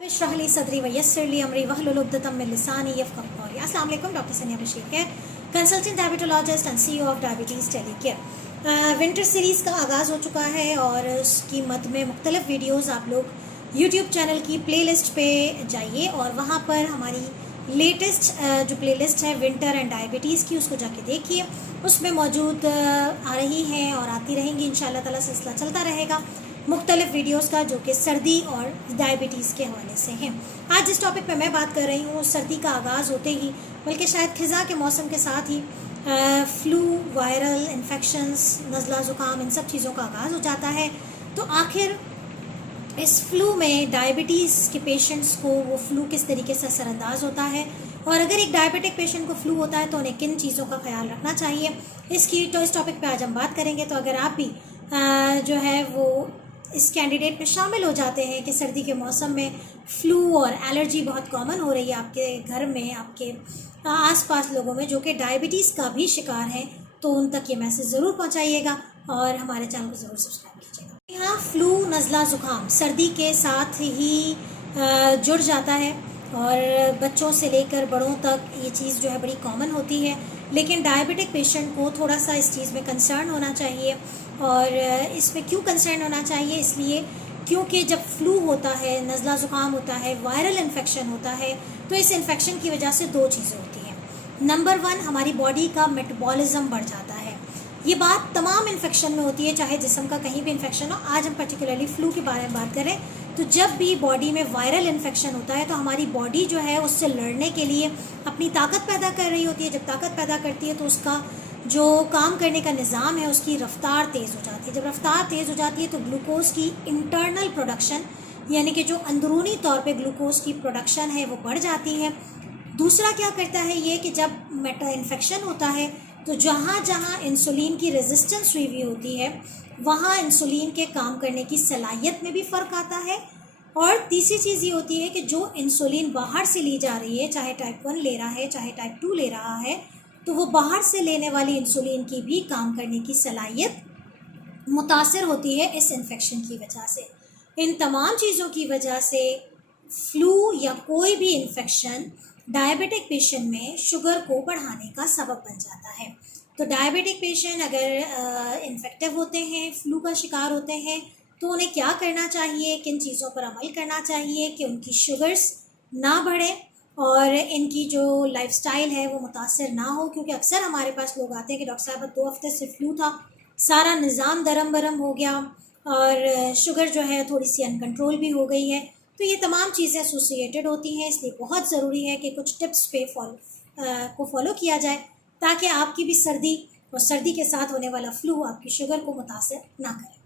इश्रह सदरी वयस्सिर ली अमरी वहलुल उक़दतम मिन लिसानी यफ़क़हू क़ौली। अस्सलाम वालेकुम, डॉक्टर सनिया बशीर है, consultant diabetologist and CEO of diabetes टेलीकेयर। Winter series का आगाज़ हो चुका है और उसकी मद में मुख्तलिफ वीडियोज़ आप लोग यूट्यूब चैनल की प्लेलिस्ट पे जाइए और वहाँ पर हमारी लेटेस्ट जो प्लेलिस्ट है विंटर एंड डायबिटीज़ की, उसको जाके देखिए। उसमें मौजूद आ रही हैं और आती रहेंगी, इंशाअल्लाह ताला सिलसिला चलता रहेगा मुख्तलिफ वीडियोस का जो कि सर्दी और डायबिटीज़ के हवाले से हैं। आज जिस टॉपिक पे मैं बात कर रही हूँ, सर्दी का आगाज़ होते ही, बल्कि शायद खिज़ा के मौसम के साथ ही फ्लू, वायरल इन्फेक्शंस, नज़ला ज़ुकाम, इन सब चीज़ों का आगाज़ हो जाता है। तो आखिर इस फ्लू में डायबिटीज़ के पेशेंट्स को वो फ्लू किस तरीके से असरअंदाज होता है, और अगर एक डायबिटिक पेशेंट को फ्लू होता है तो उन्हें किन चीज़ों का ख्याल रखना चाहिए, इस टॉपिक पे आज हम बात करेंगे। तो अगर आप भी जो है वो इस कैंडिडेट में शामिल हो जाते हैं कि सर्दी के मौसम में फ्लू और एलर्जी बहुत कॉमन हो रही है आपके घर में, आपके आसपास लोगों में जो कि डायबिटीज़ का भी शिकार हैं, तो उन तक ये मैसेज ज़रूर पहुंचाइएगा और हमारे चैनल को ज़रूर सब्सक्राइब कीजिएगा। यहाँ फ्लू, नज़ला ज़ुकाम सर्दी के साथ ही जुड़ जाता है और बच्चों से लेकर बड़ों तक ये चीज़ जो है बड़ी कॉमन होती है। लेकिन डायबिटिक पेशेंट को थोड़ा सा इस चीज़ में कंसर्न होना चाहिए। और इसमें क्यों कंसर्न होना चाहिए? इसलिए क्योंकि जब फ्लू होता है, नज़ला ज़ुकाम होता है, वायरल इन्फेक्शन होता है, तो इस इन्फेक्शन की वजह से दो चीज़ें होती हैं। नंबर 1, हमारी बॉडी का मेटाबॉलिज्म बढ़ जाता है। ये बात तमाम इन्फेक्शन में होती है, चाहे जिस्म का कहीं भी इन्फेक्शन हो। आज हम पर्टिकुलरली फ्लू के बारे में बात करें तो जब भी बॉडी में वायरल इन्फेक्शन होता है तो हमारी बॉडी जो है उससे लड़ने के लिए अपनी ताकत पैदा कर रही होती है। जब ताकत पैदा करती है तो उसका जो काम करने का निज़ाम है उसकी रफ़्तार तेज़ हो जाती है। जब रफ़्तार तेज़ हो जाती है तो ग्लूकोज़ की इंटरनल प्रोडक्शन, यानी कि जो अंदरूनी तौर पे ग्लूकोज़ की प्रोडक्शन है वो बढ़ जाती है। दूसरा क्या करता है ये कि जब मेटा इन्फेक्शन होता है तो जहाँ जहाँ इंसुलिन की रेजिस्टेंस हुई होती है वहाँ इंसुलिन के काम करने की सलाहियत में भी फ़र्क आता है। और तीसरी चीज़ ये होती है कि जो इंसुलिन बाहर से ली जा रही है, चाहे टाइप 1 ले रहा है चाहे टाइप 2 ले रहा है, तो वो बाहर से लेने वाली इंसुलिन की भी काम करने की सलाहियत मुतासर होती है इस इन्फेक्शन की वजह से। इन तमाम चीज़ों की वजह से फ्लू या कोई भी इन्फेक्शन डायबिटिक पेशेंट में शुगर को बढ़ाने का सबब बन जाता है। तो डायबिटिक पेशेंट अगर इन्फेक्टिव होते हैं, फ्लू का शिकार होते हैं, तो उन्हें क्या करना चाहिए, किन चीज़ों पर अमल करना चाहिए कि उनकी शुगर्स ना बढ़े और इनकी जो लाइफस्टाइल है वो मुतासर ना हो। क्योंकि अक्सर हमारे पास लोग आते हैं कि डॉक्टर साहब 2 हफ्ते से फ्लू था, सारा निज़ाम दरम बरम हो गया और शुगर जो है थोड़ी सी अनकंट्रोल भी हो गई है। तो ये तमाम चीज़ें एसोसिएटेड होती हैं, इसलिए बहुत ज़रूरी है कि कुछ टिप्स पे फॉलो किया जाए ताकि आपकी भी सर्दी और सर्दी के साथ होने वाला फ्लू आपकी शुगर को मुतासर ना करे।